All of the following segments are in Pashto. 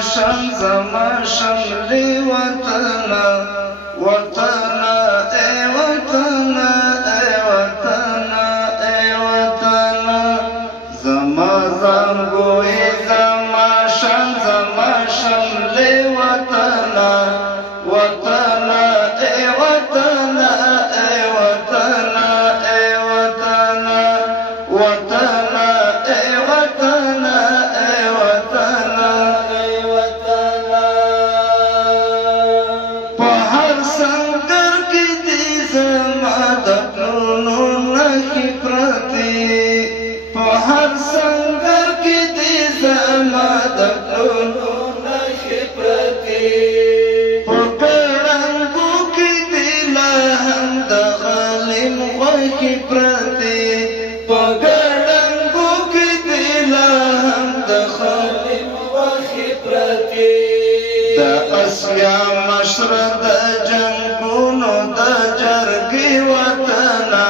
زما شملي وطنا وطنا اي وطنا اي وطنا اي وطنا زما زنګوي زما شملي وطنا وطنا اي وطنا اي وطنا اي وطنا وطنا اي وطنا اي وطنا اي وطنا په هر سنگر کې دې زما د پلونو نښې پرتې په هر سنگر کې دې زما د پلونو نښې پرتې په ګړنګو کې دې لا هم د غلیم غوښې پرتې په ګړنګو کې دې لا هم د غلیم غوښې پرتې د اسیا مشره د جنګونو د جرګې وطنا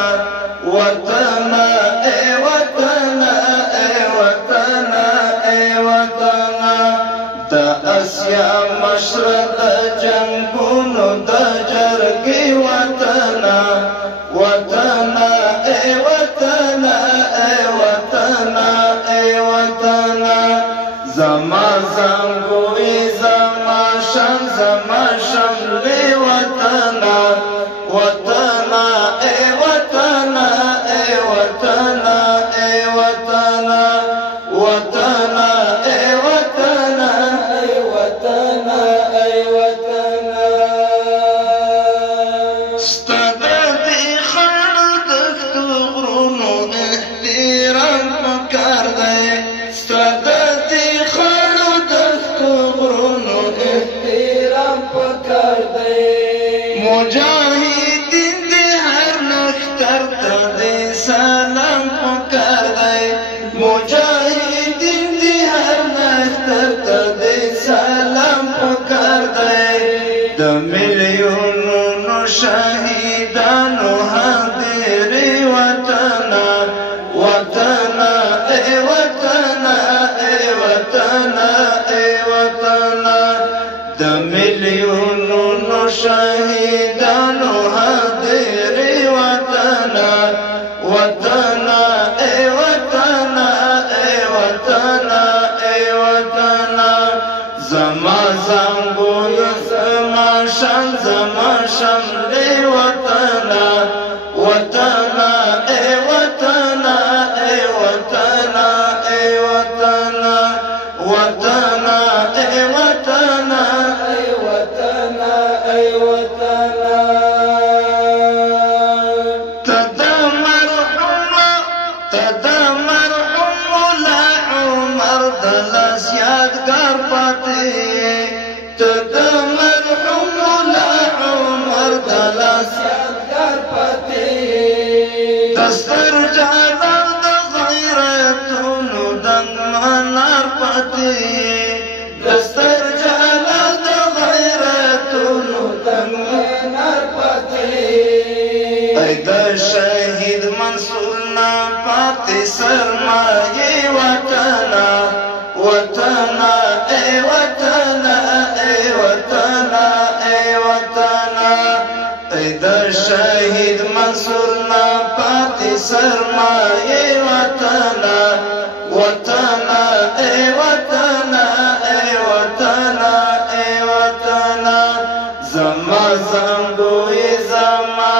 وطنا اے وطنا اے وطنا اے وطنا د اسیا مشره د جنګونو د جرګې وطنا وطنا اے وطنا اے وطنا اے وطنا زما زنګوي زما شملي وطنا وطنا اے وطنا اے وطنا اے وطنا وطنا اے وطنا اے وطنا اے وطنا ستدې خړ دښتو غرونو احترام پکار دی ستدې خړ دښتو غرونو احترام پکار دی مجاهدین دې هر نختر ته دې سلام پکار دی مجاهدین دې هر نختر ته دې سلام پکار دی د میلیونونو شهیدانو هدیرې وطنا وطنا اے وطنا اے وطنا اے وطنا د میلیونونو شهیدانو هدیرې وطنا وطنا اے وطنا اے وطنا اے وطنا زما زنګوي زما شملي وطنا وطنا اے وطنا اے وطنا اے وطنا وطنا اے وطنا اے وطنا اے وطنا تدا مرحوم لا عمر دلاس یادګار پاتې تدا مرحوم لا عمر دلاس یادګار پاتې دستر جلال د غیرتونو دنګ منار پاتې دستر جلال د غیرتونو دنګ منار پاتې ای د شهید منصور نا پاتې سرمایه وطنا وطنا اے وطنا اے وطنا اے وطنا ای د شهید منصور نا پاتې سرمایه وطنا وطنا اے وطنا اے وطنا اے وطنا زما زنګوي زما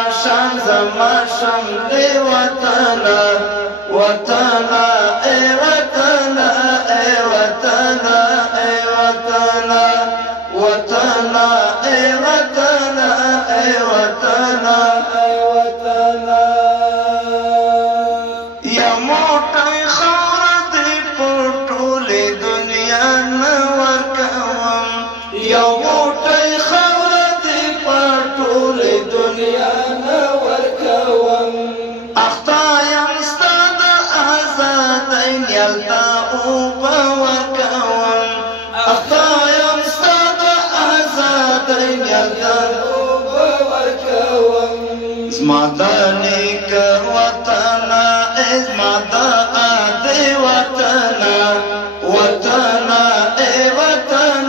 شملي وطنا وطنا اے وطنا اے وطنا اے وطنا وطنا اے وطنا اے وطنا اے وطنا یا موټی خاوره دې په ټولې دنیا نه ورکوم یا موټی خاوره دې په ټولې دنیا نه ورکوم اخطایم ستا د ازادۍ نیالته اوبه ورکوم اخطایم ستا د ازادۍ نیالته اوبه ورکوم زما د نیکه وطنه زما د ادې وطنه وطنه ای وطن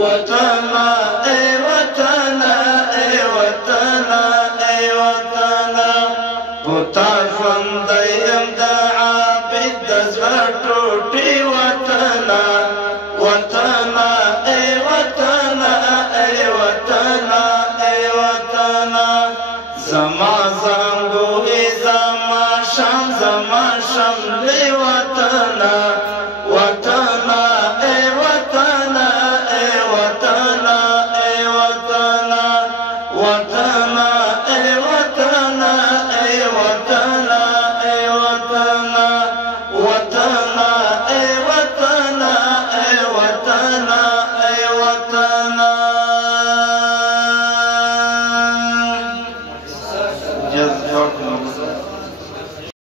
وطنا اے وطنا اے وطنا اے وطنا پتا ژوندیم د عابد د زړه ټوټې وطنا وطنا اے وطنا اے وطنا اے وطنا زما زنګوي زما شملې وطنا وطنا اے وطنا اے وطنا اے وطنا وطنا اے وطنا اے وطنا اے وطنا وطنا اے وطنا اے وطنا اے وطنا جزاكم الله